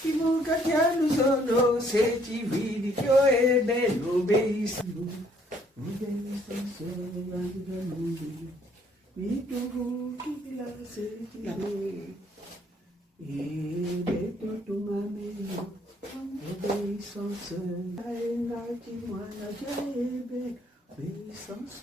Kimugatiano sono se ti vedi che è bello bellissimo. Mi tu ti la se ti vedi. E detto tu mami, obéissance, aïna ti moana jaebe, obéissance.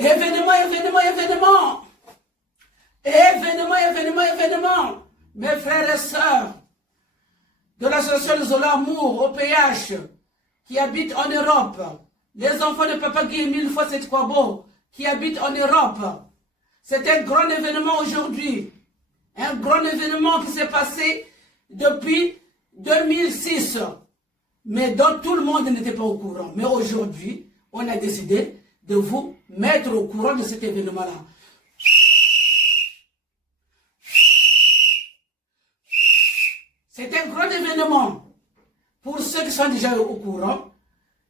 Événement, événement, événement. Événement, événement, événement. Mes frères et sœurs de l'association Zola Amour au PH qui habitent en Europe, les enfants de Papa Guy Émile Fosset-Kwabo qui habitent en Europe. C'est un grand événement aujourd'hui. Un grand événement qui s'est passé depuis 2006. Mais dont tout le monde n'était pas au courant. Mais aujourd'hui, on a décidé de vous mettre au courant de cet événement-là. C'est un grand événement. Pour ceux qui sont déjà au courant,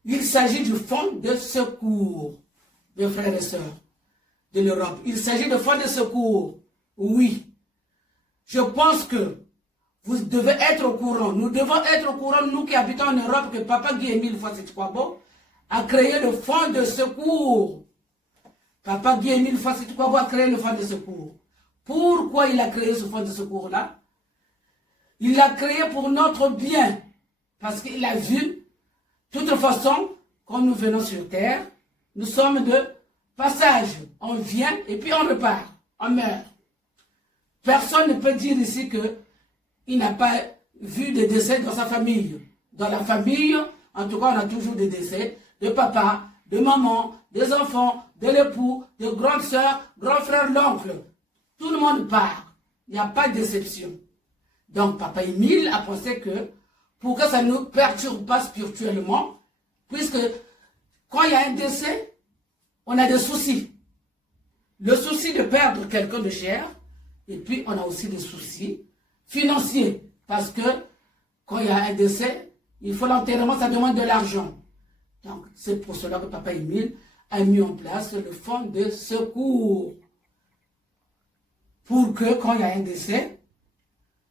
il s'agit du fonds de secours, mes frères et sœurs de l'Europe. Il s'agit de fonds de secours. Oui. Je pense que vous devez être au courant. Nous devons être au courant, nous qui habitons en Europe, que Papa Guy Émile Fosset-Kwabo a créé le fonds de secours. Papa Guy Émile Fosset-Kwabo a créé le fonds de secours. Pourquoi il a créé ce fonds de secours-là? Il l'a créé pour notre bien. Parce qu'il a vu, de toute façon, quand nous venons sur terre, nous sommes de passage. On vient et puis on repart. On meurt. Personne ne peut dire ici qu'il n'a pas vu des décès dans sa famille. Dans la famille, en tout cas, on a toujours des décès de papa, de maman, des enfants, de l'époux, de grandes sœurs, grands frères, l'oncle. Tout le monde part. Il n'y a pas de déception. Donc, Papa Émile a pensé que, pour que ça ne nous perturbe pas spirituellement, puisque quand il y a un décès, on a des soucis. Le souci de perdre quelqu'un de cher, et puis on a aussi des soucis financiers, parce que quand il y a un décès, il faut l'enterrement, ça demande de l'argent. Donc, c'est pour cela que Papa Émile a mis en place le fonds de secours. Pour que, quand il y a un décès,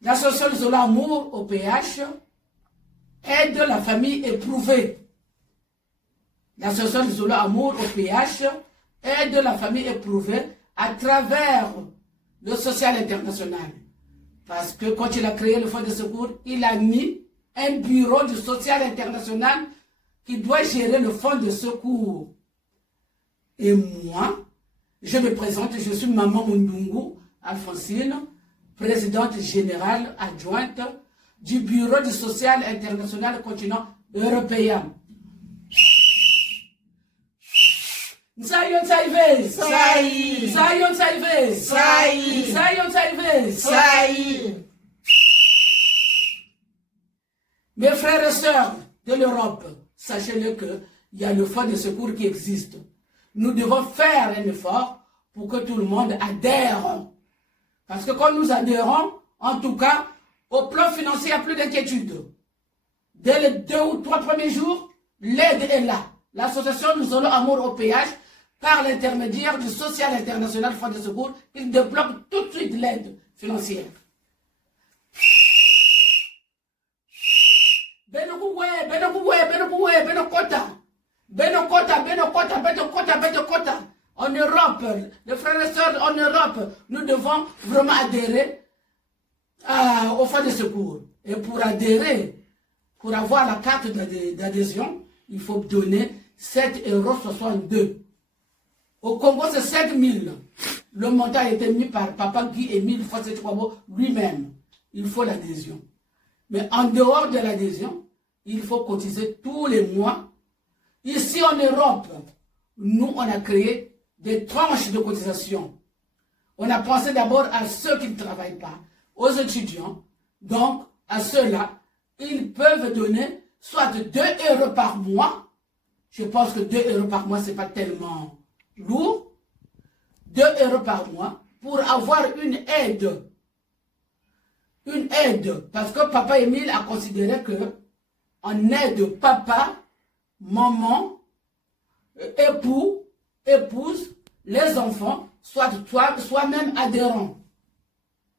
l'association Zola Amour au PH aide la famille éprouvée. L'association Zola Amour au PH aide la famille éprouvée à travers le social international. Parce que quand il a créé le fonds de secours, il a mis un bureau du social international qui doit gérer le fonds de secours. Et moi, je me présente, je suis Maman Mundungu Alphonsine, présidente générale adjointe du Bureau du Social International continent européen. Zion Saive, Zion Saive, Zion Saive. Mes frères et sœurs de l'Europe, sachez-le qu'il y a le fonds de secours qui existe. Nous devons faire un effort pour que tout le monde adhère. Parce que quand nous adhérons, en tout cas, au plan financier, il n'y a plus d'inquiétude. Dès les 2 ou 3 premiers jours, l'aide est là. L'association Nous allons Amour au PH, par l'intermédiaire du Social International Fonds de Secours, il débloque tout de suite l'aide financière. En Europe, les frères et sœurs en Europe, nous devons vraiment adhérer au fonds de secours. Et pour adhérer, pour avoir la carte d'adhésion, il faut donner 7,62 €. Au Congo, c'est 7 000. Le montant a été mis par Papa Guy Émile Fosset-Kwabo lui-même. Il faut l'adhésion. Mais en dehors de l'adhésion, il faut cotiser tous les mois. Ici en Europe, nous, on a créé des tranches de cotisation. On a pensé d'abord à ceux qui ne travaillent pas, aux étudiants. Donc, à ceux-là, ils peuvent donner soit 2 € par mois. Je pense que 2 € par mois, ce n'est pas tellement lourd. 2 € par mois pour avoir une aide. Une aide. Parce que Papa Émile a considéré que on aide papa, maman, époux, épouse, les enfants, soit toi, soit même adhérent.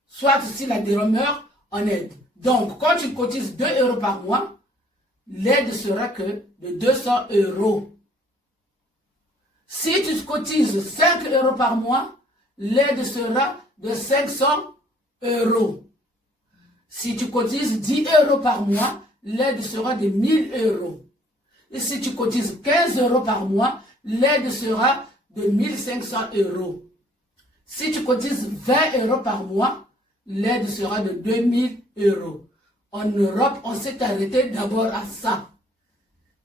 Soit si l'adhérent meurt, on aide. Donc, quand tu cotises 2 € par mois, l'aide sera que de 200 €. Si tu cotises 5 € par mois, l'aide sera de 500 €. Si tu cotises 10 € par mois, l'aide sera de 1000 €. Et si tu cotises 15 € par mois, l'aide sera de 1500 €. Si tu cotises 20 € par mois, l'aide sera de 2000 €. En Europe, on s'est arrêté d'abord à ça.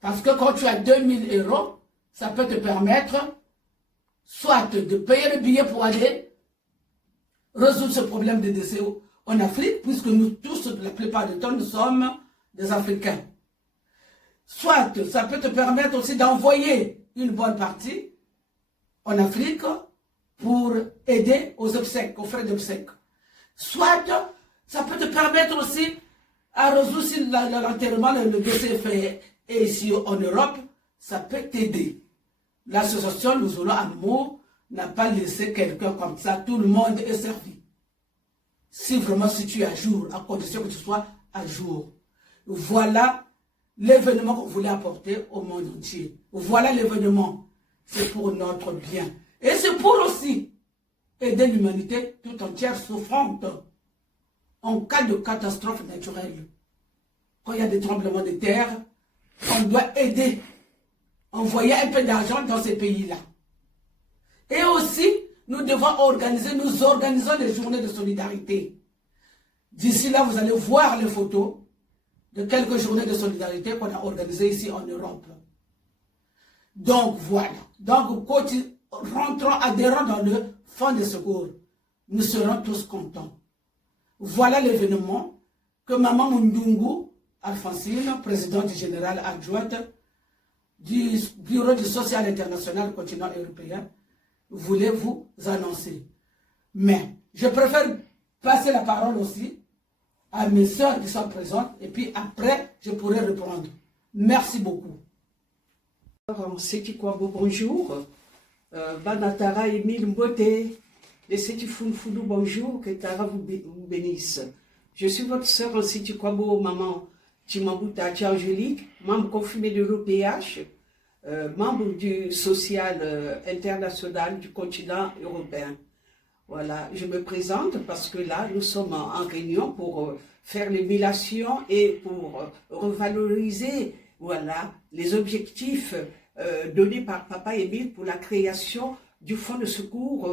Parce que quand tu as 2000 €, ça peut te permettre soit de payer le billet pour aller résoudre ce problème de décès en Afrique, puisque nous tous, la plupart du temps, nous sommes des Africains. Soit ça peut te permettre aussi d'envoyer une bonne partie en Afrique pour aider aux obsèques, aux frais d'obsèques. Soit ça peut te permettre aussi à résoudre si l'enterrement, le décès fait et ici en Europe, ça peut t'aider. L'association Nous Zolos Amour n'a pas laissé quelqu'un comme ça, tout le monde est servi. Si vraiment si tu es à jour, à condition que tu sois à jour. Voilà l'événement qu'on voulait apporter au monde entier. Voilà l'événement. C'est pour notre bien. Et c'est pour aussi aider l'humanité tout entière souffrante en cas de catastrophe naturelle. Quand il y a des tremblements de terre, on doit aider, envoyer un peu d'argent dans ces pays-là. Et aussi, nous devons organiser, nous organisons des journées de solidarité. D'ici là, vous allez voir les photos de quelques journées de solidarité qu'on a organisées ici en Europe. Donc voilà. Donc, rentrons, adhérents dans le fonds de secours. Nous serons tous contents. Voilà l'événement que Maman Mundungu Alphonsine, présidente générale adjointe du Bureau du Social International continent européen, voulait vous annoncer. Mais je préfère passer la parole aussi à mes sœurs qui sont présentes et puis après, je pourrai répondre. Merci beaucoup. Seti Kwabo, bonjour. Banatara Emile Mbote, de Seti Funfoudou, bonjour. Que Tara vous bénisse. Je suis votre sœur en Seti Kwabo, maman Timambouta Angélique, membre confirmé de l'OPH, membre du social international du continent européen. Voilà, je me présente parce que là, nous sommes en réunion pour faire l'émulation et pour revaloriser, voilà, les objectifs donnés par Papa Émile pour la création du fonds de secours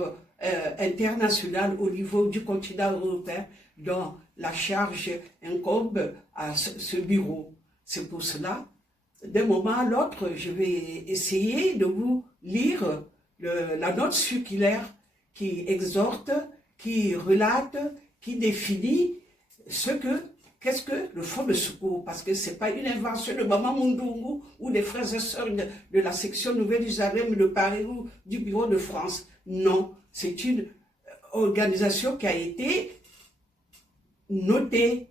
international au niveau du continent européen, dont la charge incombe à ce bureau. C'est pour cela, d'un moment à l'autre, je vais essayer de vous lire la note circulaire qui exhorte, qui relate, qui définit qu'est-ce que le fonds de secours, parce que ce n'est pas une invention de Maman Mundungu ou des frères et sœurs de la section Nouvelle-Jérusalem de Paris ou du Bureau de France. Non, c'est une organisation qui a été notée,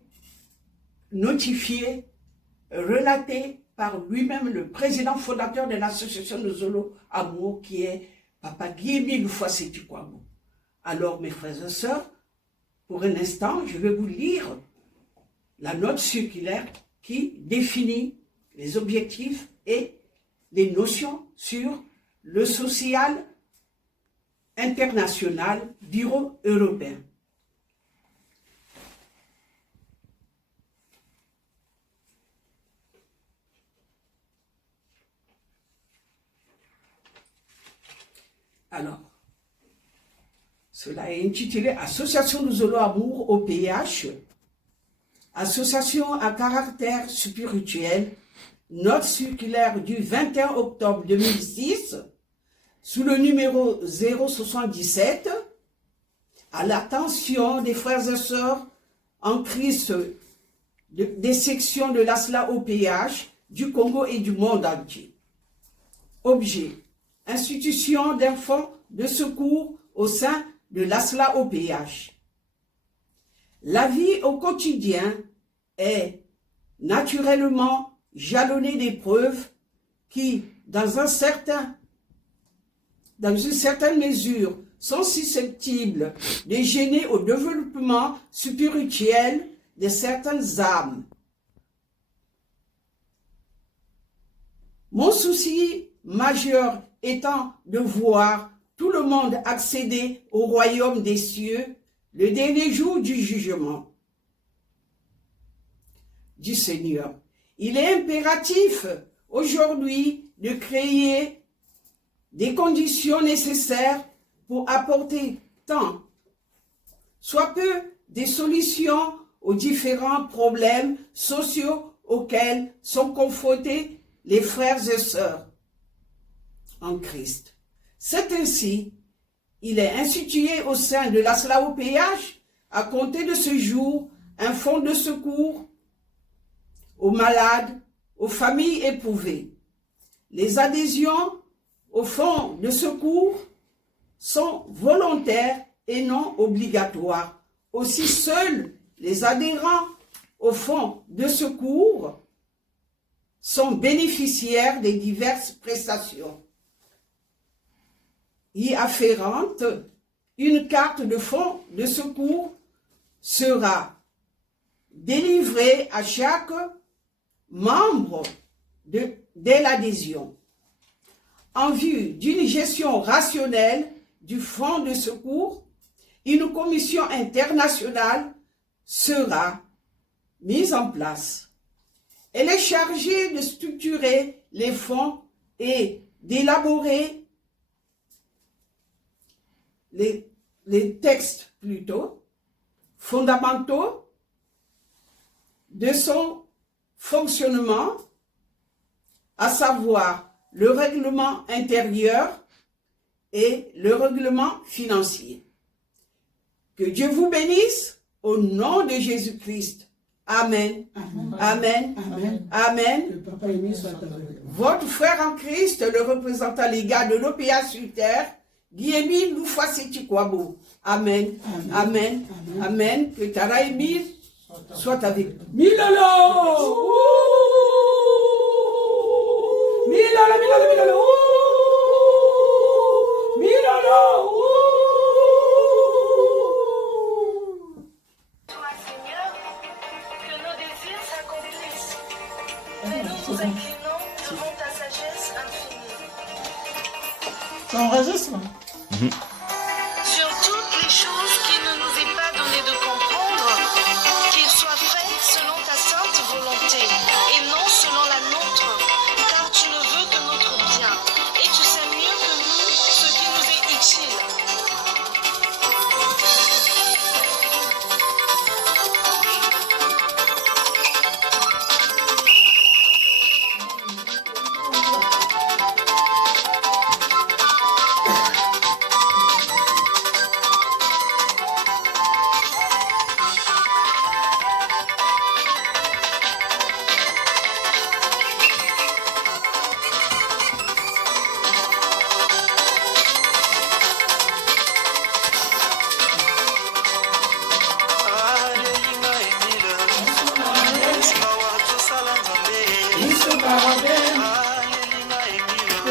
notifiée, relatée par lui-même, le président fondateur de l'association Nous Zolos Amour, qui est Papa Guy-Émile Seti Kwabo. Alors, mes frères et sœurs, pour un instant, je vais vous lire la note circulaire qui définit les objectifs et les notions sur le social international bureau européen. Alors, cela est intitulé Association Nous Zolos Amour OPH, association à caractère spirituel, note circulaire du 21 octobre 2006, sous le numéro 077, à l'attention des frères et sœurs en Christ des sections de l'ASLA OPH, du Congo et du monde entier. Objet: institution d'un fonds de secours au sein de l'ASLA OPH. La vie au quotidien est naturellement jalonnés d'épreuves qui, dans une certaine mesure, sont susceptibles de gêner au développement spirituel de certaines âmes. Mon souci majeur étant de voir tout le monde accéder au royaume des cieux le dernier jour du jugement du Seigneur. Il est impératif aujourd'hui de créer des conditions nécessaires pour apporter tant soit peu des solutions aux différents problèmes sociaux auxquels sont confrontés les frères et sœurs en Christ. C'est ainsi, il est institué au sein de la SLAOPH, à compter de ce jour, un fonds de secours aux malades, aux familles éprouvées. Les adhésions au fonds de secours sont volontaires et non obligatoires. Aussi, seuls les adhérents au fonds de secours sont bénéficiaires des diverses prestations y afférentes. Une carte de fonds de secours sera délivrée à chaque membre dès l'adhésion. En vue d'une gestion rationnelle du fonds de secours, une commission internationale sera mise en place. Elle est chargée de structurer les fonds et d'élaborer les textes plutôt fondamentaux de son fonctionnement, à savoir le règlement intérieur et le règlement financier. Que Dieu vous bénisse au nom de Jésus-Christ. Amen. Amen. Amen. Amen. Amen. Le papa Émile soit avec vous. Votre frère en Christ, le représentant légal de l'OPA sur terre, Guy-Émile Loufouassi-Tikwabo. Amen. Amen. Amen. Amen. Amen. Que Tara Émile soit avec vous. Milolo! Ouh! Milolo, Milolo, Milolo! Ouh! Milolo! Ouh! Toi, Seigneur, que nos désirs s'accomplissent. Mais nous nous inclinons devant ta sagesse infinie. Ça enregistre? Sur toutes les choses qu'il ne nous est pas donné de comprendre, qu'ils soient faits selon ta sainte volonté et non selon la nôtre, car tu ne veux que notre bien et tu sais mieux que nous ce qui nous est utile.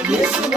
Yesu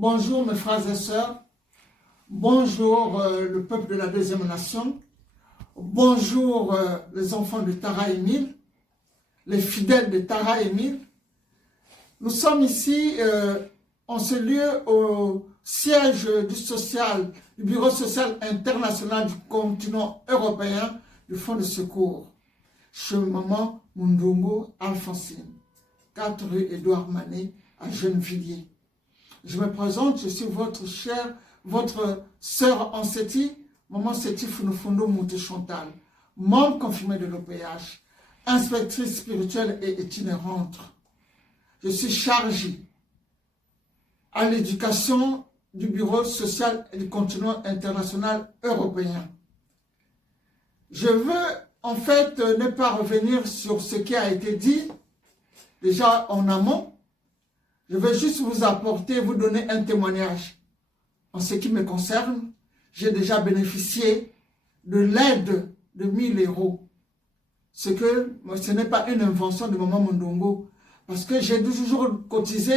Bonjour mes frères et sœurs. Bonjour le peuple de la deuxième nation. Bonjour les enfants de Tara Émile, les fidèles de Tara Émile. Nous sommes ici en ce lieu au siège du Bureau social international du continent européen du Fonds de secours, chez Maman Mundungu Alphonsine, 4 rue Édouard Manet à Gennevilliers. Je me présente, je suis votre sœur en Séti, Maman Séti Funufundo Mouté Chantal, membre confirmé de l'OPH, inspectrice spirituelle et itinérante. Je suis chargée à l'éducation du Bureau social et du continent international européen. Je veux en fait ne pas revenir sur ce qui a été dit déjà en amont. Je veux juste vous donner un témoignage. En ce qui me concerne, j'ai déjà bénéficié de l'aide de 1000 euros. Ce n'est pas une invention de Maman Mundungu, parce que j'ai toujours cotisé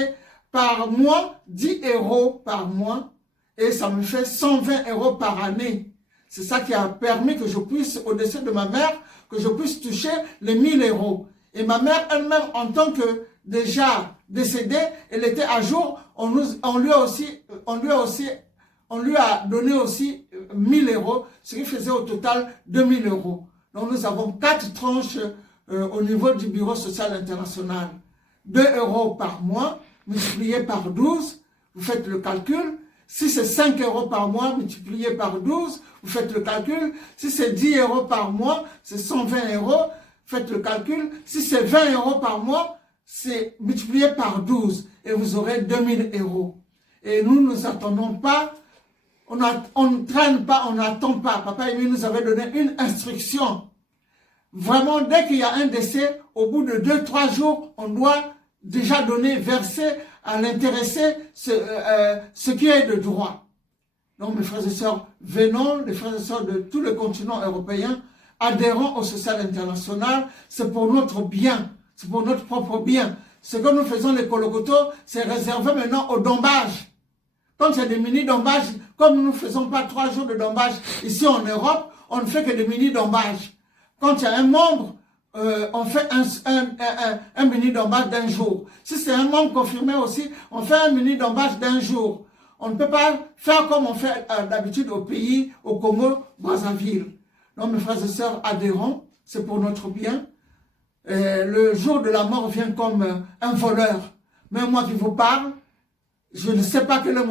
par mois 10 euros par mois et ça me fait 120 euros par année. C'est ça qui a permis que je puisse, au décès de ma mère, que je puisse toucher les 1000 euros. Et ma mère elle-même, en tant que déjà décédée, elle était à jour, on lui a donné aussi 1000 euros, ce qui faisait au total 2000 euros. Donc nous avons 4 tranches au niveau du Bureau social international. 2 euros par mois, multiplié par 12, vous faites le calcul. Si c'est 5 euros par mois, multiplié par 12, vous faites le calcul. Si c'est 10 euros par mois, c'est 120 euros, faites le calcul. Si c'est 20 euros par mois, c'est multiplié par 12 et vous aurez 2000 euros. Et nous ne nous attendons pas, on ne traîne pas, on n'attend pas. Papa Émile nous avait donné une instruction. Vraiment, dès qu'il y a un décès, au bout de 2-3 jours, on doit déjà donner, verser à l'intéressé ce qui est de droit. Donc mes frères et sœurs, venons, les frères et sœurs de tout le continent européen, adhérons au social international, c'est pour notre bien, c'est pour notre propre bien. Ce que nous faisons les Kolokoto, c'est réservé maintenant au dombage. Quand il y a des mini-dombages, comme nous ne faisons pas 3 jours de dombage ici en Europe, on ne fait que des mini-dombages. Quand il y a un membre, on fait un mini-dombage d'1 jour. Si c'est un membre confirmé aussi, on fait un mini-dombage d'1 jour. On ne peut pas faire comme on fait d'habitude au pays, au Congo, Brazzaville. Donc mes frères et sœurs, adhérons, c'est pour notre bien. Le jour de la mort vient comme un voleur. Même moi qui vous parle, je ne sais pas quel est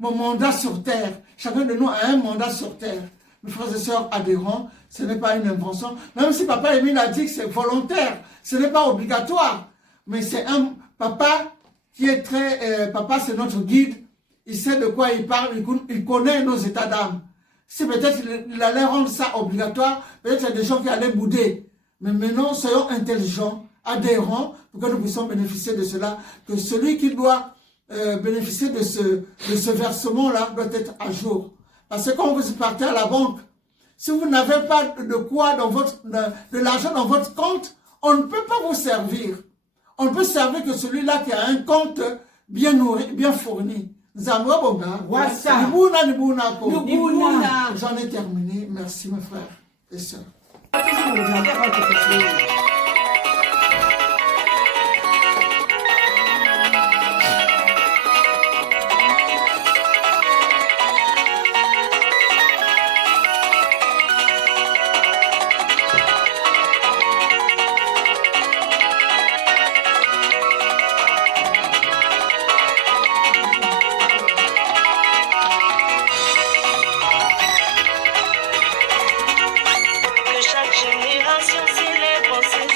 mon mandat sur terre. Chacun de nous a un mandat sur terre. Mes frères et sœurs, adhérents, ce n'est pas une invention. Même si Papa Émile a dit que c'est volontaire, ce n'est pas obligatoire. Mais c'est un papa qui est très... papa, c'est notre guide. Il sait de quoi il parle, il connaît nos états d'âme. Si peut-être il allait rendre ça obligatoire, peut-être il y a des gens qui allaient bouder. Mais maintenant, soyons intelligents, adhérents, pour que nous puissions bénéficier de cela. Que celui qui doit bénéficier de ce versement-là doit être à jour. Parce que quand vous partez à la banque, si vous n'avez pas de quoi de l'argent dans votre compte, on ne peut pas vous servir. On ne peut servir que celui-là qui a un compte bien nourri, bien fourni. J'en ai terminé. Merci mes frères et sœurs. Que chaque génération célèbre ses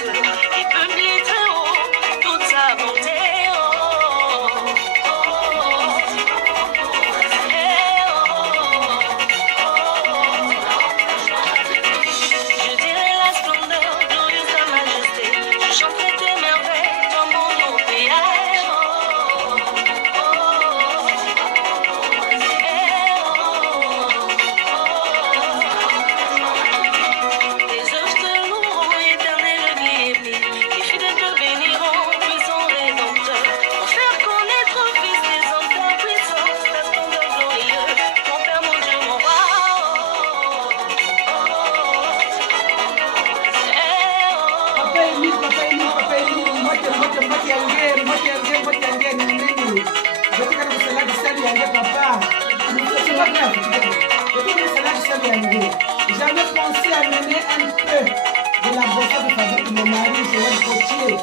amené un peu de la boisson de fabrique de mon mari, Joël Gauthier.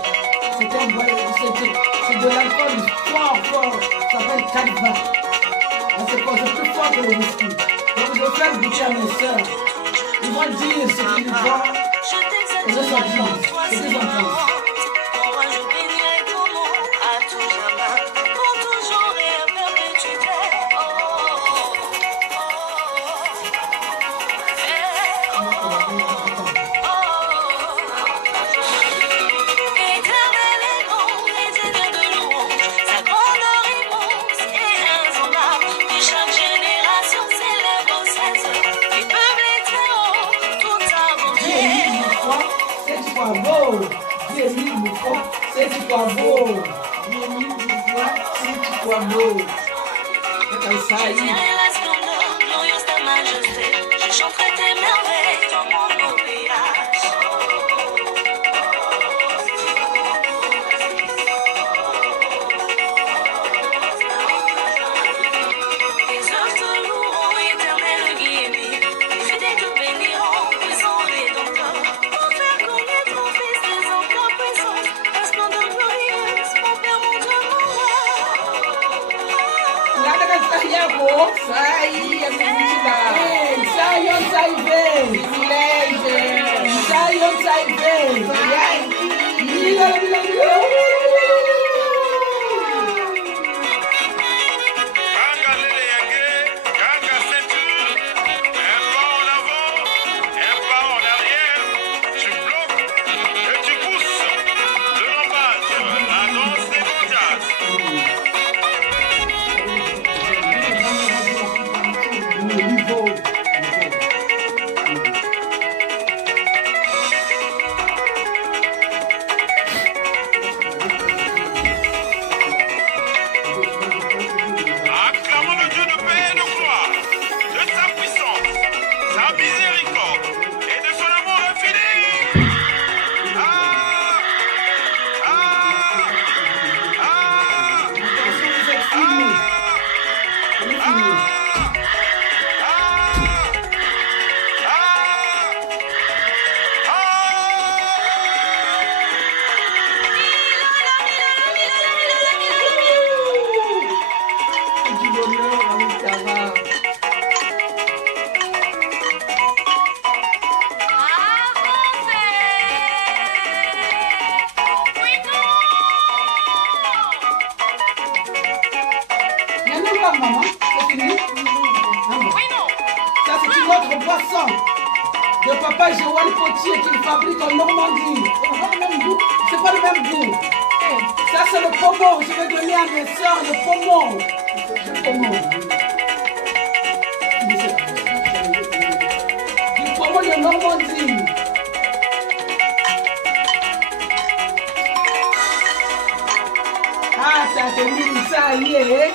C'est de l'alcool fort, fort. Ça s'appelle Calva. C'est plus fort que le whisky. Donc je vais faire goûter à mes soeurs. Ils vont dire ce qu'ils voient. Et je suis en France. Ce qu'ils en pensent. C'est du quoi beau. C'est du quoi beau. C'est ça, la splendeur glorieuse ta majesté. Je chanterai tes merveilles dans mon beau village. Les œuvres te loueront, éternel Guillemot. Les fidèles te béniront, puissant Rédempteur. Pour faire connaître au Fils des hommes ta puissance. La splendeur glorieuse, mon Père, mon Dieu, mon roi. Maman, c'est fini? Ça, c'est une autre boisson de papa Joël Gauthier qu'il fabrique en Normandie. C'est pas le même goût. Ça, c'est le pommon. Je vais donner à mes soeurs le pommon. Le pommon. Du pommon de Normandie. Ah, t'as tenu ça, y est.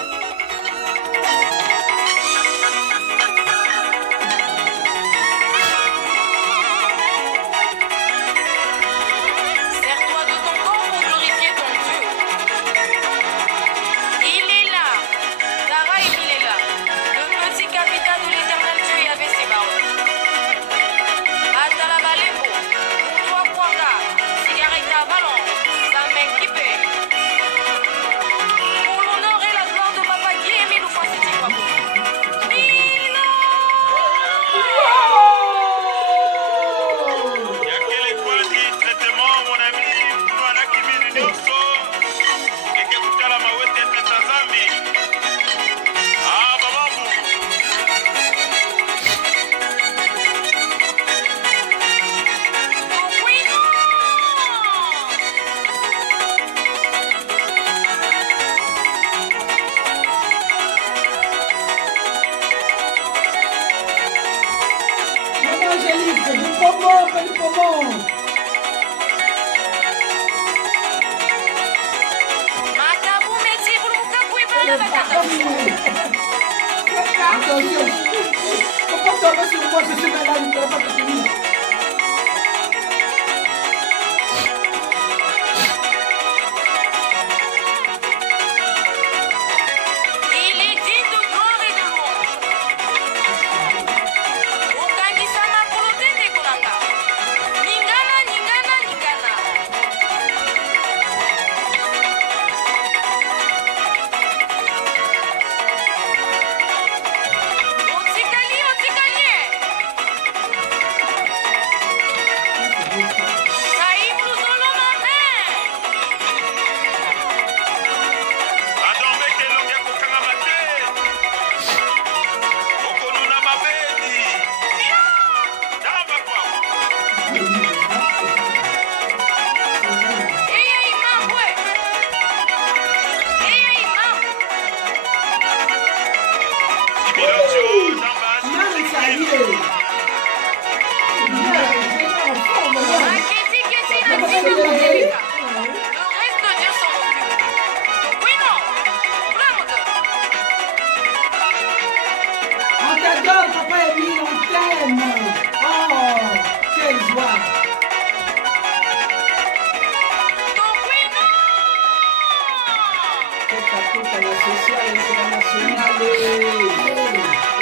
Angélique, du pommon, pas du pommon. Attention, faut pas tomber sur moi, je suis malade, je ne peux pas te finir. Toka la sociale internationale.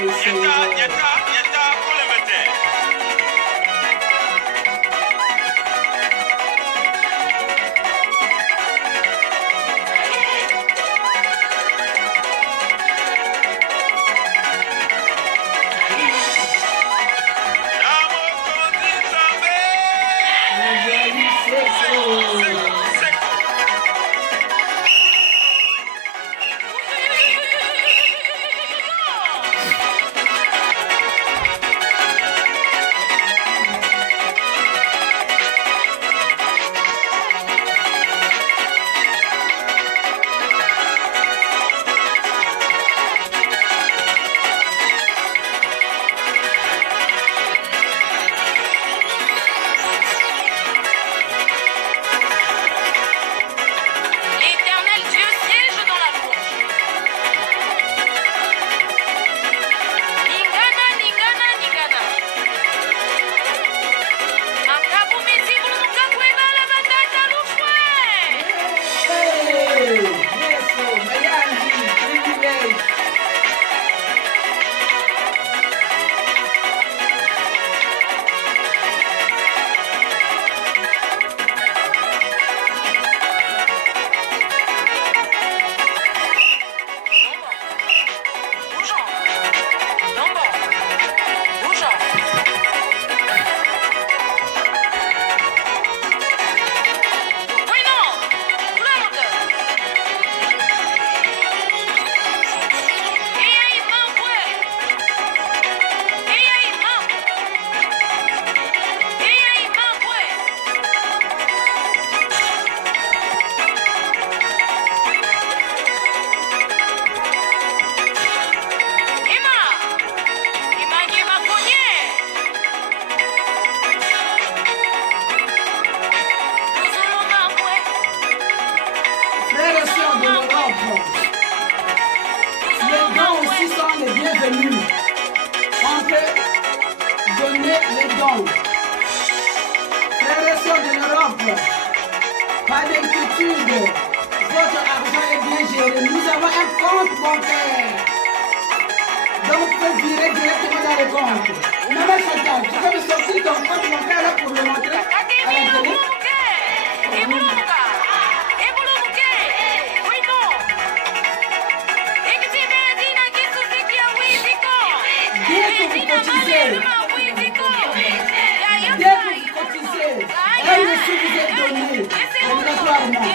Et Seigneur. L'Éternel Dieu siège dans la cour. Ningana, ningana, ningana. Makabumiti bulumukakweba la batata lufwe. Hey, yes, Mayandi, privilege. Bougeons. Tombons. Bougeons. Oui, non. Plante. Et aïe, mamoué. Et aïe, mamoué. Et aïe, mamoué. Ima. Ima, ima, cogné. Nous allons mamoué. Frères et sœurs de l'Europe, les dons aussi sont les bienvenus. On peut donner les dons. Frères et sœurs de l'Europe, pas d'inquiétude. Votre argent est bien géré. Nous avons un compte bancaire. Donc vous pouvez virer directement dans le compte. Maman Chantal, tu peux me sortir ton compte bancaire là pour le montrer à la télé? Dès que vous cotisez, un reçu vous est donné obligatoirement.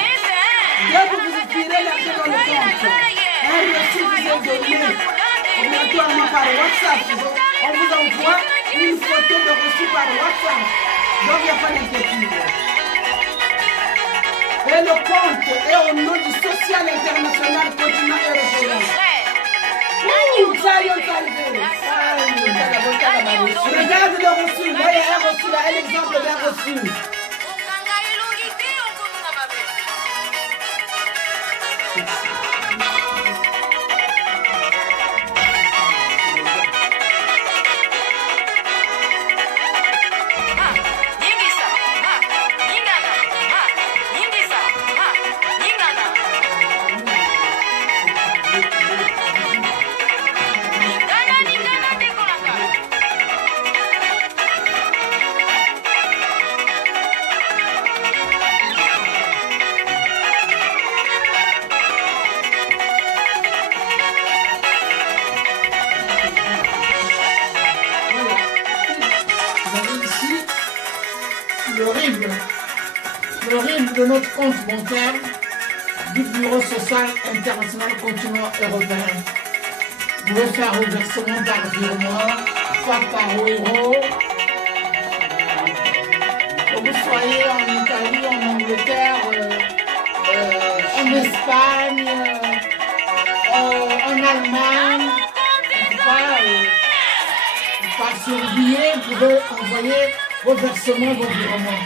Dès que vous tirez l'argent dans le compte, un reçu vous est donné obligatoirement par WhatsApp. On vous envoie une photo de reçu par WhatsApp. Donc il n'y a pas d'inquiétude. Et le compte est au nom du social international continent européen. Zion Salvé. Regarde le reçu. Là, il y a un reçu, là, un exemple d'un reçu. Le RIB de notre compte bancaire du Bureau social international continent européen. Vous pouvez faire le versement par virement, soit par euro. Que vous soyez en Italie, en Angleterre, en Espagne, en Allemagne, par sur billet, vous pouvez envoyer vos versements, vos virements.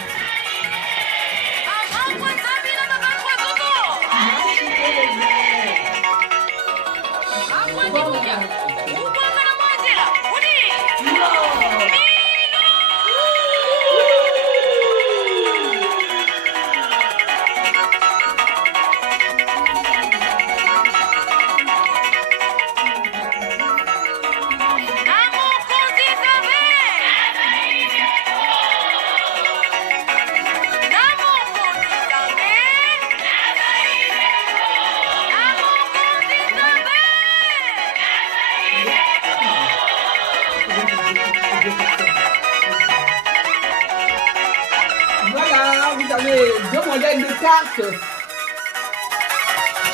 deux modèles de cartes.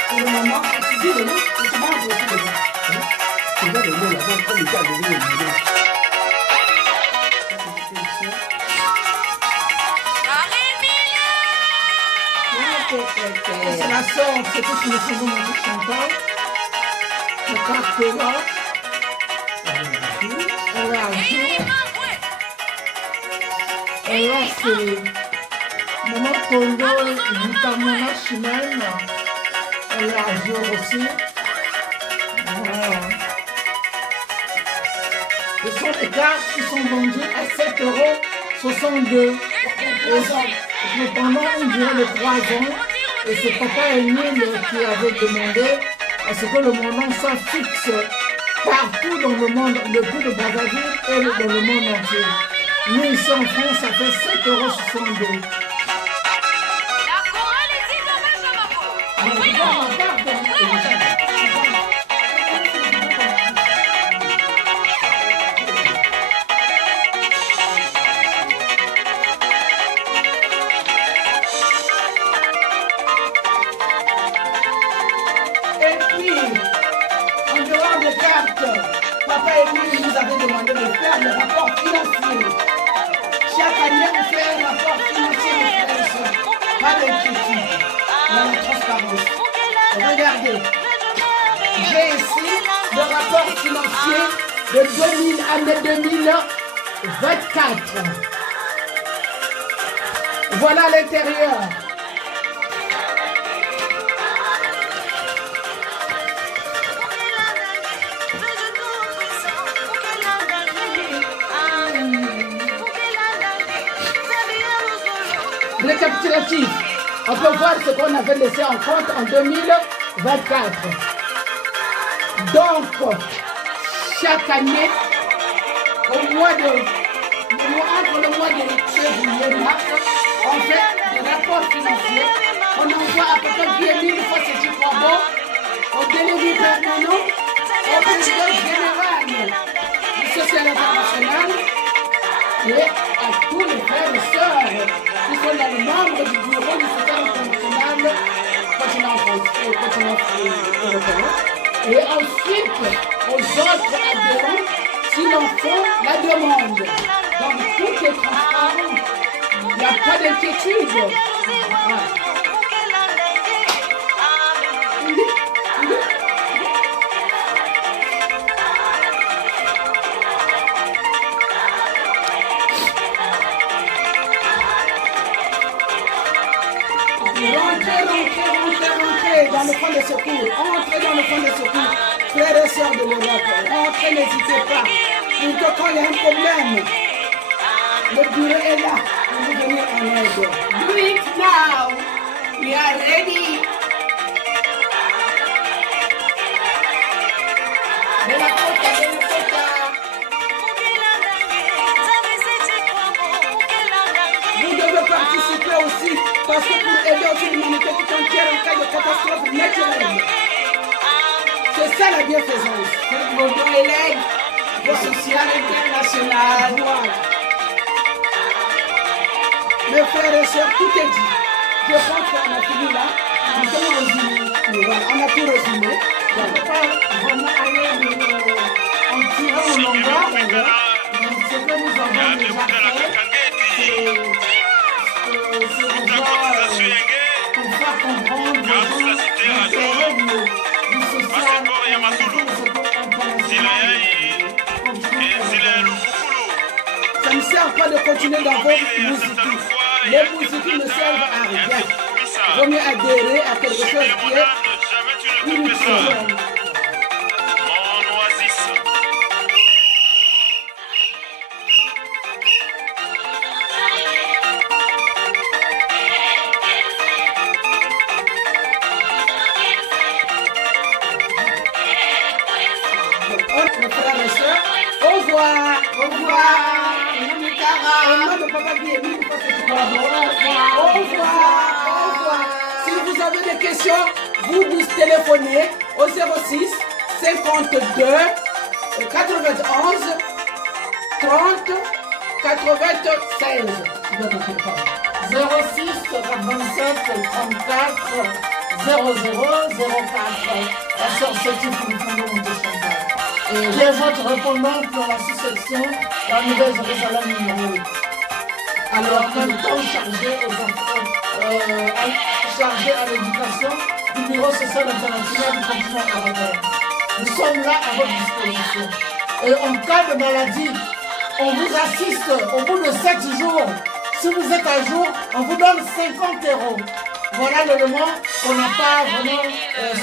Pour le moment, tu dis le nom, tu manges aussi le nom. Tu vas le nom là-bas, comme il t'a donné le nom. C'est la sœur, c'est tout ce que nous faisons dans le champagne. Le carte là. Elle a un jour. Et là, c'est Maman Tondo, Vitamina Chimène. Elle est à jour aussi. Voilà. Ce sont des cartes qui sont vendues à 7,62 €. Et pendant une durée de 3 ans, et c'est Papa Emile qui avait demandé à ce que le montant soit fixe partout dans le monde, depuis le Brazzaville et dans le monde entier. Nous, ici en France, ça fait 7,62 €. Et puis, en dehors des cartes, Papa Emile nous avait demandé de faire le rapport financier. Chaque année, on fait un rapport financier, mes frères et sœurs. Pas d'inquiétude, dans la transparence. Regardez, j'ai ici le rapport financier de 2024. Voilà l'intérieur. Récapitulatif. On peut voir ce qu'on avait laissé en compte en 2024. Donc, chaque année, entre le mois de février et mars, on fait des rapports financiers. On envoie à peu près 10 000 fois ce type bon au délégué permanent, au président général du social international et à tous les frères et sœurs qui sont dans le membre du bureau du social international continent européen. Et ensuite, aux autres adhérents, s'ils en font la demande. Donc, tout est transparent. Il n'y a pas d'inquiétude. Voilà. Rentrez dans le fond de secours. Entrez dans le fond de secours. Frères et sœurs de l'Europe, rentrez, n'hésitez pas. Pour que quand il y a un problème, le bureau est là pour vous venir en aide. Do it now. We are ready. De la côte, vous devez participer aussi, parce que pour aider aussi l'humanité tout entière en cas de catastrophe naturelle. C'est ça la bienfaisance. Le élève social international. Voilà. Mes frères et sœurs, tout est dit. Je pense qu'on a fini là. Nous sommes résumés. Voilà, on a tout résumé. On ne peut pas vraiment aller en tirant au longueur. Ce que nous avons déjà fait, c'est déjà pour faire comprendre aux gens l'intérêt du social Ça ne sert pas de continuer dans vos musiques. Les musiques ne servent à rien. Il vaut mieux adhérer à quelque chose qui est inutile. Mes frères et sœurs, au revoir. Au revoir. Au nom de Papa Guillemine, au revoir. Si vous avez des questions, vous nous téléphonez au 06 52 91 30 96. 06 27 34 0004. La sœur Séti Founfoulou Montechantal. Qui est votre répondant pour la sous-section la Nouvelle-Jérusalem numéro 8. Alors, en même temps, chargé à l'éducation du Bureau social international du continent européen. Nous sommes là à votre disposition. Et en cas de maladie, on vous assiste au bout de 7 jours. Si vous êtes à jour, on vous donne 50 €. Voilà l'élément qu'on n'a pas vraiment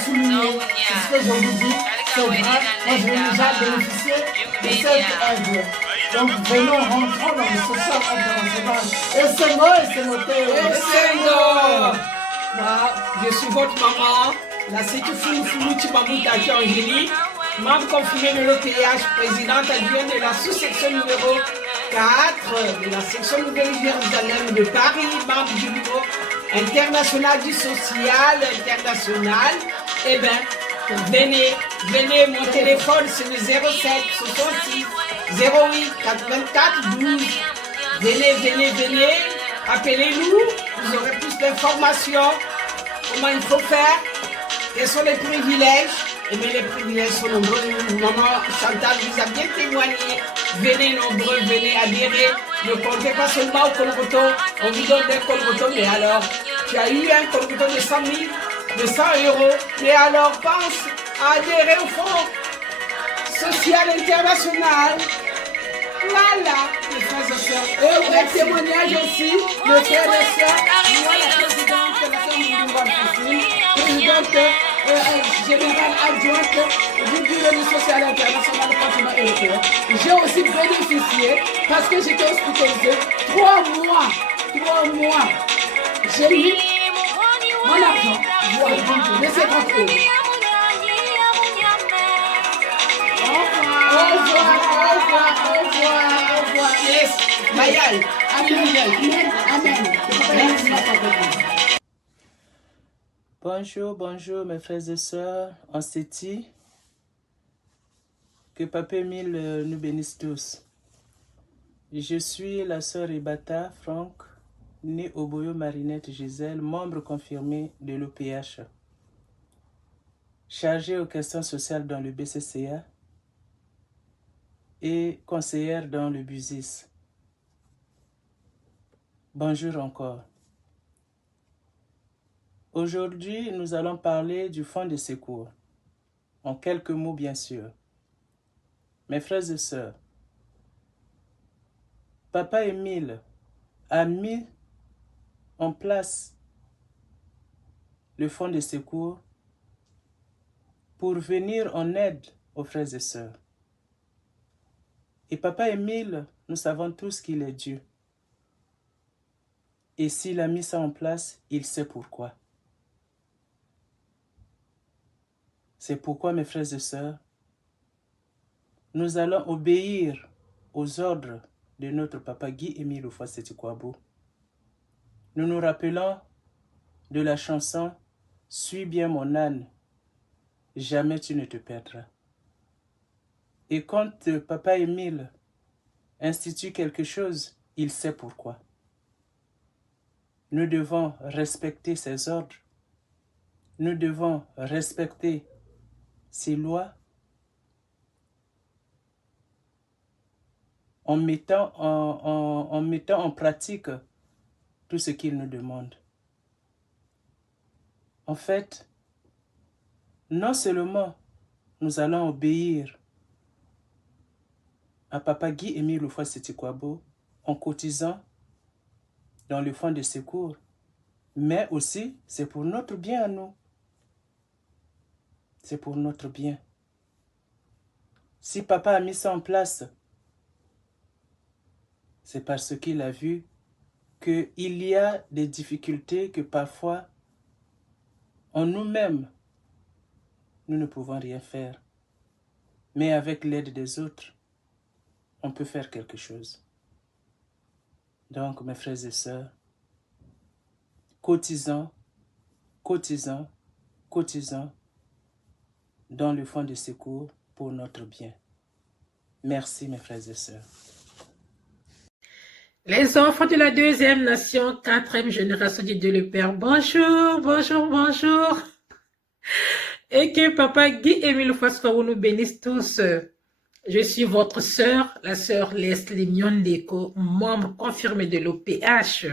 souligné. C'est ce que je vous dis. C'est vrai. Moi, je vais déjà bénéficier de cette aide. Donc, venons, rentrons dans le social international. Et c'est noté. Moi, je suis votre maman, la Séti Founfoulou Tibamou Taki Angélique, membre confirmée de l'OPH, présidente adjointe de la sous-section numéro 4 de la section Nouvelle-Jérusalem de Paris, membre du bureau international du social international. Eh bien, venez, mon téléphone c'est le 07 66 08 84 12. Venez, appelez-nous, vous aurez plus d'informations, comment il faut faire, quels sont les privilèges. Eh bien, les privilèges sont nombreux. Maman Chantal vous a bien témoigné. Venez nombreux, venez adhérer. Ne comptez pas seulement au colgoto. On vous donne des colgotos, mais alors, tu as eu un colgoto de 100 000, de 100 €. Mais alors, pense à adhérer au Fonds social international. Voilà, mes frères et sœurs. Et les témoignages aussi, mes frères et sœurs. Moi, la présidente de la Fédération présidente générale adjointe du bureau social international du continent européen. J'ai aussi bénéficié, parce que j'étais hospitalisée, 3 mois. J'ai eu mon argent, voilà, mais c'est grand peu. Au revoir. Yes. Mayal. Amen. Bonjour mes frères et sœurs en Séti. Que Papa Émile nous bénisse tous. Je suis la sœur Ibata Franck, née au Boyo Marinette Gisèle, membre confirmé de l'OPH, chargée aux questions sociales dans le BCCA et conseillère dans le BUSIS. Bonjour encore. Aujourd'hui, nous allons parler du fonds de secours. En quelques mots, bien sûr. Mes frères et sœurs, Papa Émile a mis en place le fonds de secours pour venir en aide aux frères et sœurs. Et Papa Émile, nous savons tous qu'il est Dieu. Et s'il a mis ça en place, il sait pourquoi. C'est pourquoi, mes frères et sœurs, nous allons obéir aux ordres de notre Papa Guy Émile Oufoué-Séti Kouabou. Nous nous rappelons de la chanson « Suis bien mon âne, jamais tu ne te perdras ». Et quand Papa Émile institue quelque chose, il sait pourquoi. Nous devons respecter ses ordres. Nous devons respecter ses lois en mettant en pratique tout ce qu'il nous demande. En fait, non seulement nous allons obéir à Papa Guy Émile Oufoué-Séti Kouabou en cotisant dans le fonds de secours, mais aussi c'est pour notre bien à nous. C'est pour notre bien. Si Papa a mis ça en place, c'est parce qu'il a vu qu'il y a des difficultés que parfois, en nous-mêmes, nous ne pouvons rien faire. Mais avec l'aide des autres, on peut faire quelque chose. Donc, mes frères et sœurs, cotisons dans le fonds de secours pour notre bien. Merci, mes frères et sœurs. Les enfants de la deuxième nation, quatrième génération du Dieu le Père, bonjour, bonjour, bonjour. Et que Papa Guy-Émile Fasco nous bénisse tous. Je suis votre sœur, la sœur Leslie Nyondeko, membre confirmé de l'OPH,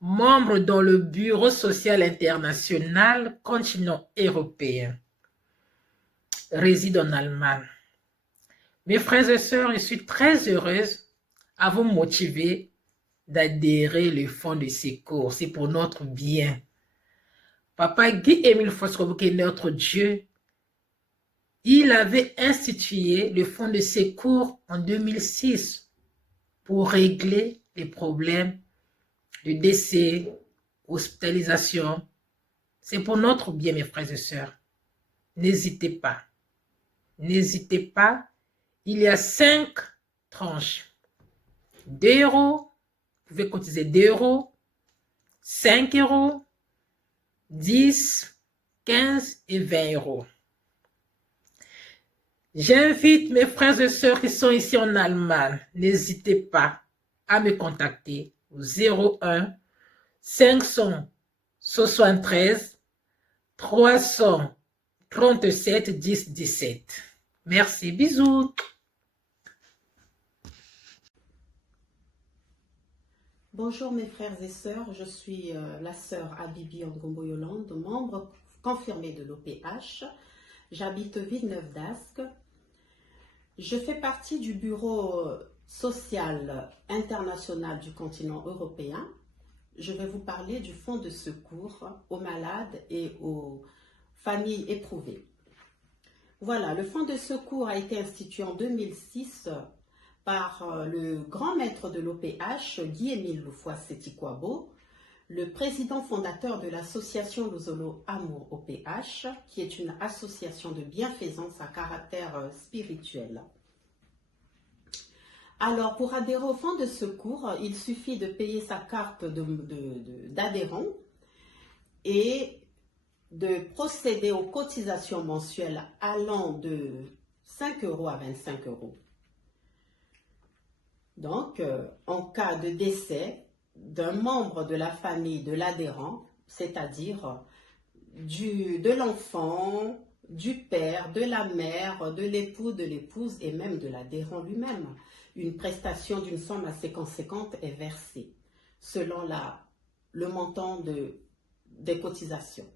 membre dans le Bureau social international continent européen, réside en Allemagne. Mes frères et sœurs, je suis très heureuse à vous motiver d'adhérer au fonds de secours. C'est pour notre bien. Papa Guy-Émile Fasco, qui est notre Dieu, il avait institué le fonds de secours en 2006 pour régler les problèmes de décès, hospitalisation. C'est pour notre bien, mes frères et sœurs. N'hésitez pas. N'hésitez pas. Il y a 5 tranches. 2 €, vous pouvez cotiser 2 €, 5 €, 10, 15 et 20 €. J'invite mes frères et sœurs qui sont ici en Allemagne, n'hésitez pas à me contacter au 01 573 337 10 17. Merci, bisous. Bonjour mes frères et sœurs, je suis la sœur Abibi Ngombo Yolande, membre confirmée de l'OPH. J'habite Villeneuve d'Ascq. Je fais partie du Bureau social international du continent européen. Je vais vous parler du fonds de secours aux malades et aux familles éprouvées. Voilà, le fonds de secours a été institué en 2006 par le grand maître de l'OPH, Guy-Émile Loufois-Setikwabo, le président fondateur de l'association Lozolo Amour OPH, qui est une association de bienfaisance à caractère spirituel. Alors, pour adhérer au fonds de secours, il suffit de payer sa carte d'adhérent et de procéder aux cotisations mensuelles allant de 5 € à 25 €. Donc, en cas de décès d'un membre de la famille de l'adhérent, c'est-à-dire de l'enfant, du père, de la mère, de l'époux, de l'épouse et même de l'adhérent lui-même, une prestation d'une somme assez conséquente est versée selon le montant des cotisations.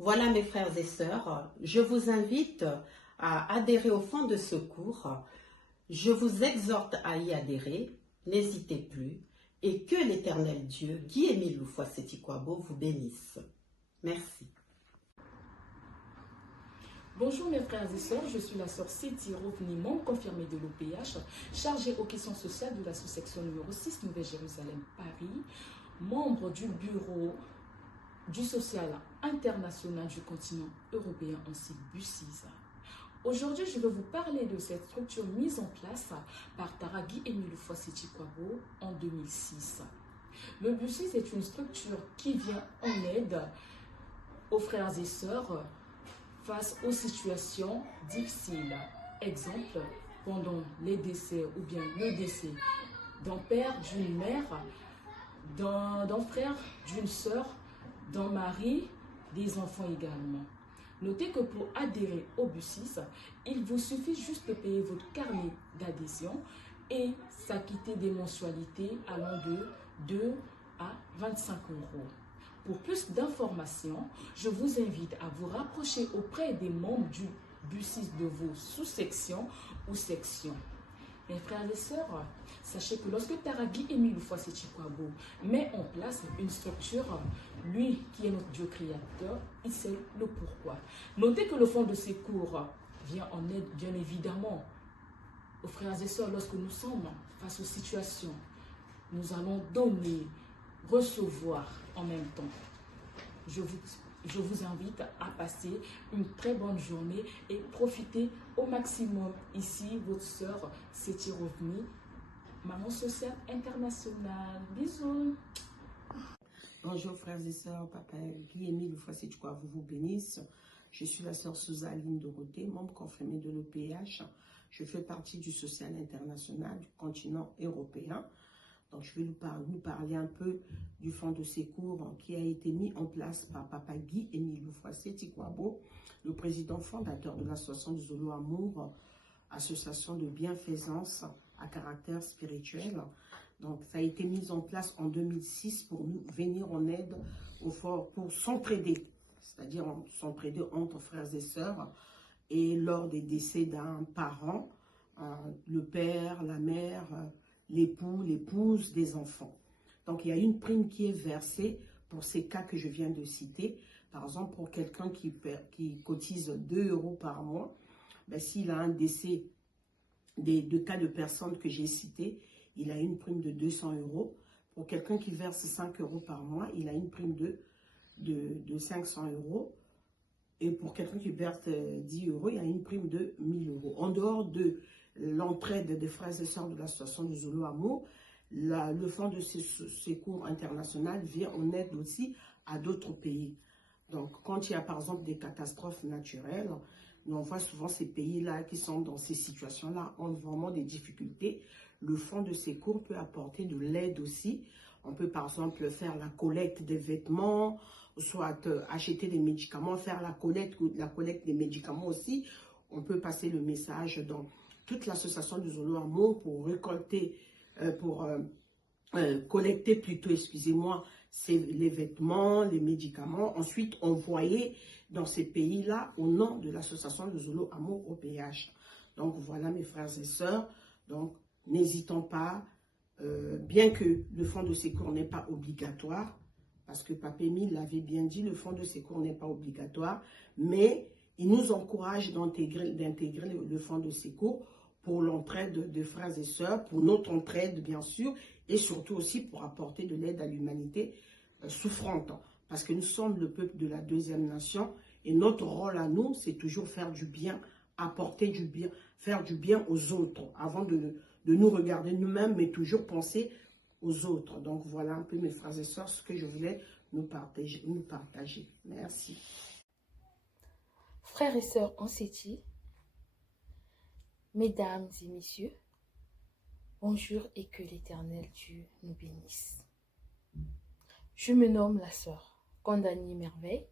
Voilà mes frères et sœurs, je vous invite à adhérer au fonds de secours. Je vous exhorte à y adhérer, n'hésitez plus, et que l'Éternel Dieu, Guy-Émile Loufois-Setikwabo, vous bénisse. Merci. Bonjour mes frères et sœurs, je suis la sœur Siti Rovni, membre confirmée de l'OPH, chargée aux questions sociales de la sous-section numéro 6, Nouvelle-Jérusalem, Paris, membre du bureau du social international du continent européen, ainsi BUSIS. Aujourd'hui, je vais vous parler de cette structure mise en place par Taragui Émile Loufois-Setikwabo en 2006. Le BUSIS est une structure qui vient en aide aux frères et sœurs face aux situations difficiles. Exemple, pendant les décès ou bien le décès d'un père, d'une mère, d'un frère, d'une sœur, d'un mari, des enfants également. Notez que pour adhérer au BUSIS, il vous suffit juste de payer votre carnet d'adhésion et s'acquitter des mensualités allant de 2 à 25 €. Pour plus d'informations, je vous invite à vous rapprocher auprès des membres du BUSIS de vos sous-sections ou sections. Mes frères et sœurs, sachez que lorsque Taragui Émile Loufois-Setikwabo met en place une structure, lui qui est notre Dieu créateur, il sait le pourquoi. Notez que le fonds de secours vient en aide bien évidemment aux frères et sœurs lorsque nous sommes face aux situations. Nous allons donner, recevoir en même temps. Je vous invite à passer une très bonne journée et profiter au maximum. Ici, votre sœur Siti Rovni, maman sociale internationale. Bisous. Bonjour frères et sœurs, papa Guy-Émile Loufois-Setikwabo vous bénisse. Je suis la sœur Suzaline Dorothée, membre confirmée de l'OPH. Je fais partie du social international du continent européen. Donc, je vais nous parler un peu du fonds de secours qui a été mis en place par Papa Guy-Émile Loufoissé-Tikwabo, le président fondateur de l'association du Zolo Amour, association de bienfaisance à caractère spirituel. Donc, ça a été mis en place en 2006 pour nous venir en aide pour s'entraider, c'est-à-dire s'entraider entre frères et sœurs. Et lors des décès d'un parent, le père, la mère, l'époux, l'épouse des enfants. Donc, il y a une prime qui est versée pour ces cas que je viens de citer. Par exemple, pour quelqu'un qui cotise 2 € par mois, ben, s'il a un décès de cas de personnes que j'ai cités, il a une prime de 200 €. Pour quelqu'un qui verse 5 € par mois, il a une prime de 500 €. Et pour quelqu'un qui verse 10 €, il a une prime de 1000 €. En dehors de l'entraide des frères et sœurs de l'association du Zolo Amour, le fonds de secours international vient en aide aussi à d'autres pays. Donc, quand il y a par exemple des catastrophes naturelles, on voit souvent ces pays-là qui sont dans ces situations-là ont vraiment des difficultés. Le fonds de secours peut apporter de l'aide aussi. On peut par exemple faire la collecte des vêtements, soit acheter des médicaments, faire la collecte des médicaments aussi. On peut passer le message dans toute l'association du Zolo Amour pour récolter, collecter plutôt, excusez-moi, les vêtements, les médicaments, ensuite envoyer dans ces pays-là au nom de l'association du Zolo Amour au PH. Donc voilà mes frères et sœurs, donc n'hésitons pas, bien que le fonds de secours n'est pas obligatoire, parce que Papa Émile l'avait bien dit, le fonds de secours n'est pas obligatoire, mais il nous encourage d'intégrer le fonds de secours pour l'entraide de frères et sœurs, pour notre entraide bien sûr, et surtout aussi pour apporter de l'aide à l'humanité souffrante. Parce que nous sommes le peuple de la deuxième nation, et notre rôle à nous, c'est toujours faire du bien, apporter du bien, faire du bien aux autres, avant de nous regarder nous-mêmes, mais toujours penser aux autres. Donc voilà un peu mes frères et sœurs, ce que je voulais nous partager. Merci. Frères et sœurs en Séti, mesdames et messieurs, bonjour et que l'Éternel Dieu nous bénisse. Je me nomme la sœur Condani Merveille,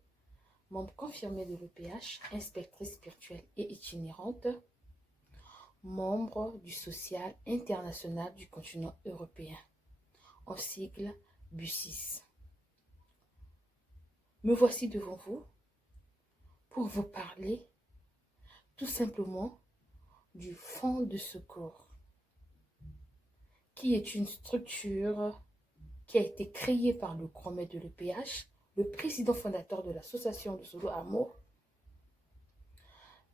membre confirmé de l'EPH, inspectrice spirituelle et itinérante, membre du social international du continent européen, en sigle BUSIS. Me voici devant vous pour vous parler tout simplement du fonds de secours, qui est une structure qui a été créée par le grand maître de l'EPH, le président fondateur de l'association de Zolo Amour,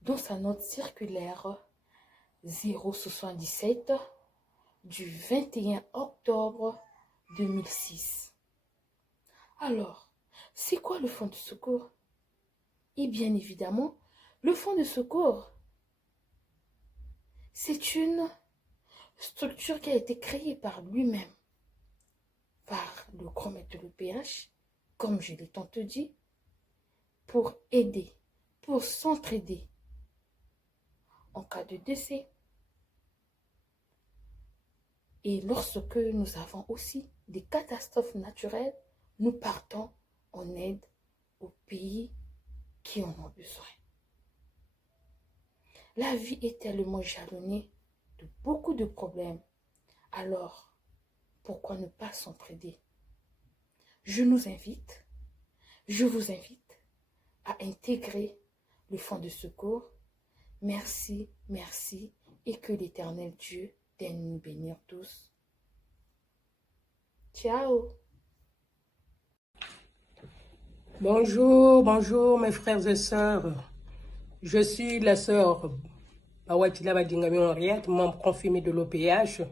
dans sa note circulaire 077 du 21 octobre 2006. Alors, c'est quoi le fonds de secours? Et bien évidemment, le fonds de secours, c'est une structure qui a été créée par lui-même, par le grand maître de l'EPH, comme je l'ai tantôt dit, pour aider, pour s'entraider en cas de décès. Et lorsque nous avons aussi des catastrophes naturelles, nous partons en aide aux pays qui en ont besoin. La vie est tellement jalonnée de beaucoup de problèmes. Alors, pourquoi ne pas s'entraider? Je vous invite à intégrer le fonds de secours. Merci, merci, et que l'Éternel Dieu daigne nous bénir tous. Ciao! Bonjour, bonjour mes frères et sœurs. Je suis la sœur Bawatila Badingami Henriette, membre confirmé de l'OPH.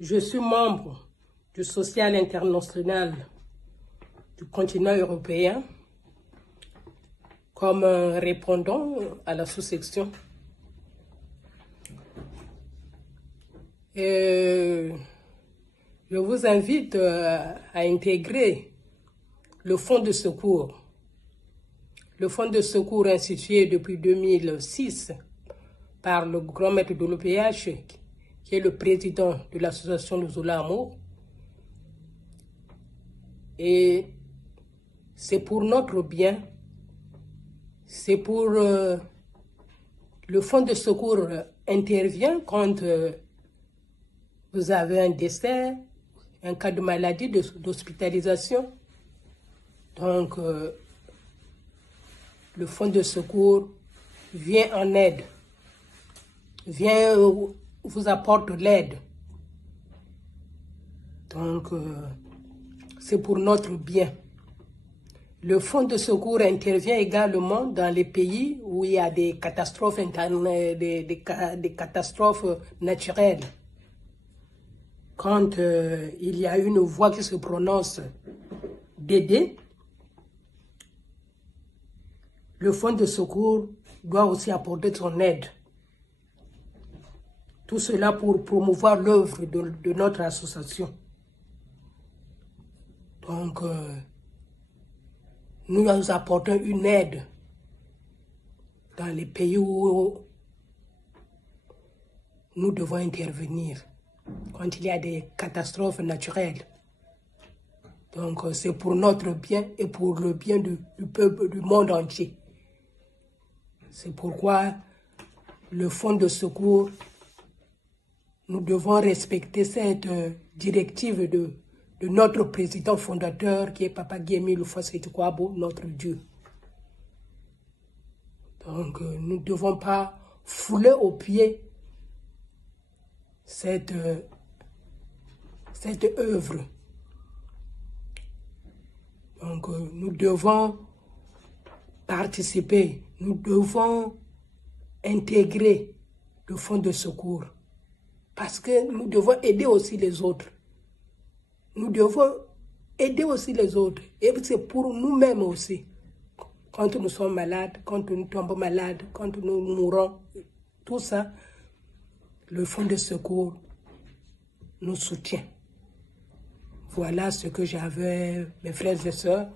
Je suis membre du social international du continent européen comme répondant à la sous-section. Je vous invite à intégrer le fonds de secours. Le fonds de secours institué depuis 2006 par le grand maître de l'OPH, qui est le président de l'association de Zolo Amour, Et c'est pour notre bien, c'est pour... le fonds de secours intervient quand vous avez un décès, un cas de maladie, d'hospitalisation. Donc, le fonds de secours vient en aide, vient vous apporte l'aide. Donc, c'est pour notre bien. Le fonds de secours intervient également dans les pays où il y a des catastrophes, des catastrophes naturelles. Quand il y a une voix qui se prononce d'aider, le fonds de secours doit aussi apporter son aide. Tout cela pour promouvoir l'œuvre de notre association. Donc, nous apportons une aide dans les pays où nous devons intervenir quand il y a des catastrophes naturelles. Donc, c'est pour notre bien et pour le bien du peuple du monde entier. C'est pourquoi le fonds de secours, nous devons respecter cette directive de notre président fondateur qui est Papa Guy-Émile Houphouët-Boigny, notre Dieu. Donc, nous ne devons pas fouler aux pieds cette œuvre. Donc, nous devons participer, nous devons intégrer le fonds de secours parce que nous devons aider aussi les autres. Nous devons aider aussi les autres. Et c'est pour nous-mêmes aussi. Quand nous sommes malades, quand nous tombons malades, quand nous mourons, tout ça, le fonds de secours nous soutient. Voilà ce que j'avais, mes frères et sœurs.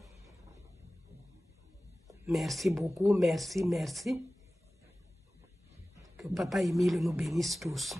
Merci beaucoup, merci. Que Papa Émile nous bénisse tous.